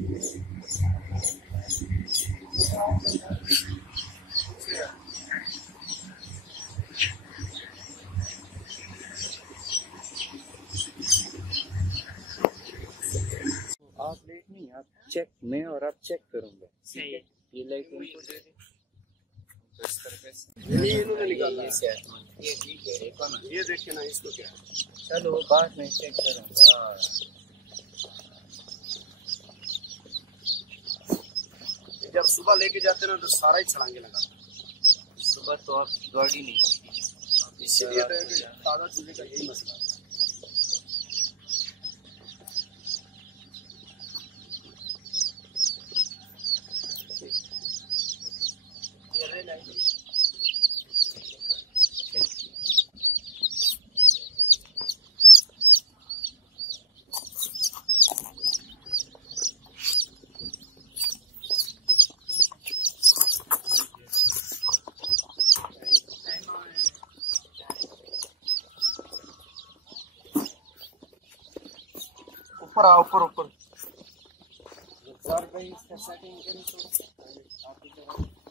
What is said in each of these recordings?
आप लेट नहीं, आप चेक, मैं और आप चेक करूंगा। ठीक है, ये लाइट उनको दे दे। ये इन्होंने निकाला है। ये ठीक है, देखो ना, ये देखिए ना, इसको क्या है। चलो बाद में चेक करूंगा। जब सुबह लेके जाते ना तो सारा ही छलांगे लगा। सुबह तो आप गाड़ी नहीं होती, इसीलिए तो ताज़ा चीज़ें का यही मसला है। ऊपर आओ, ऊपर ऊपर। इसका सेटिंग करें तो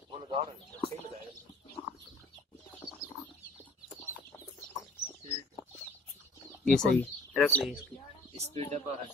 वो लगा रहे हैं, सही लगाया। ये सही रख ले, इसकी स्पीड दबा रख।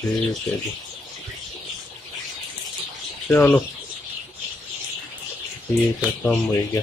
ठीक है जी, चलो ठीक है, कम हो गया।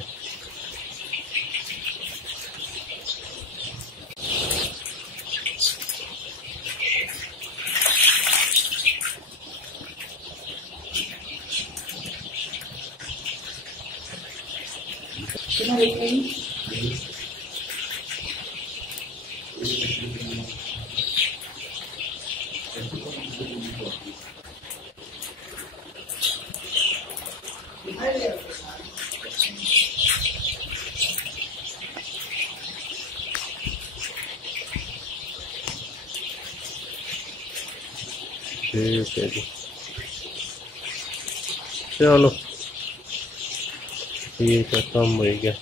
ठीक है जी, चलो ठीक है, कम हो गया।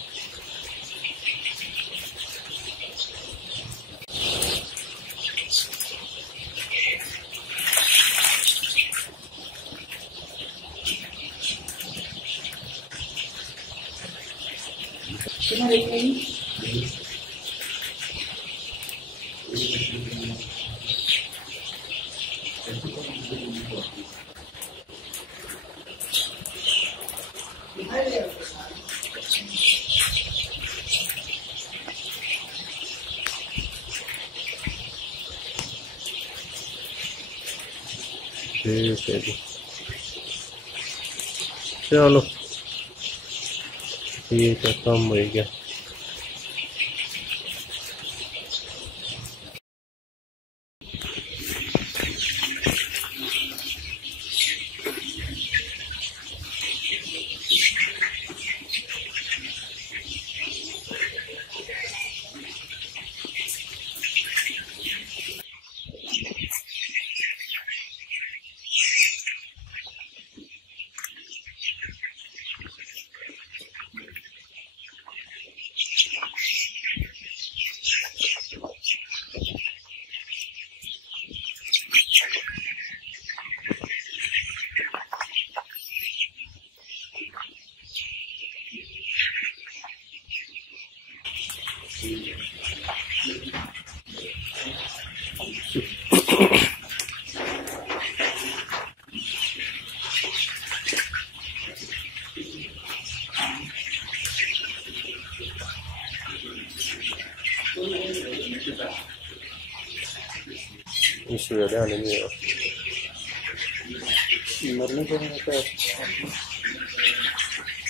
ठीक है जी, चलो ठीक है, कम हो गया। इसमें ध्यान नहीं है, मरने को नहीं होता है।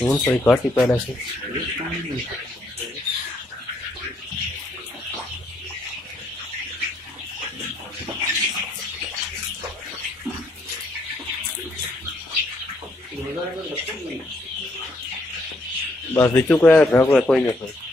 ਹੁਣ ਸਹੀ ਘੱਟ ਹੀ ਪਹਿਲੇ ਸੀ बस बिचू कोई कोई नहीं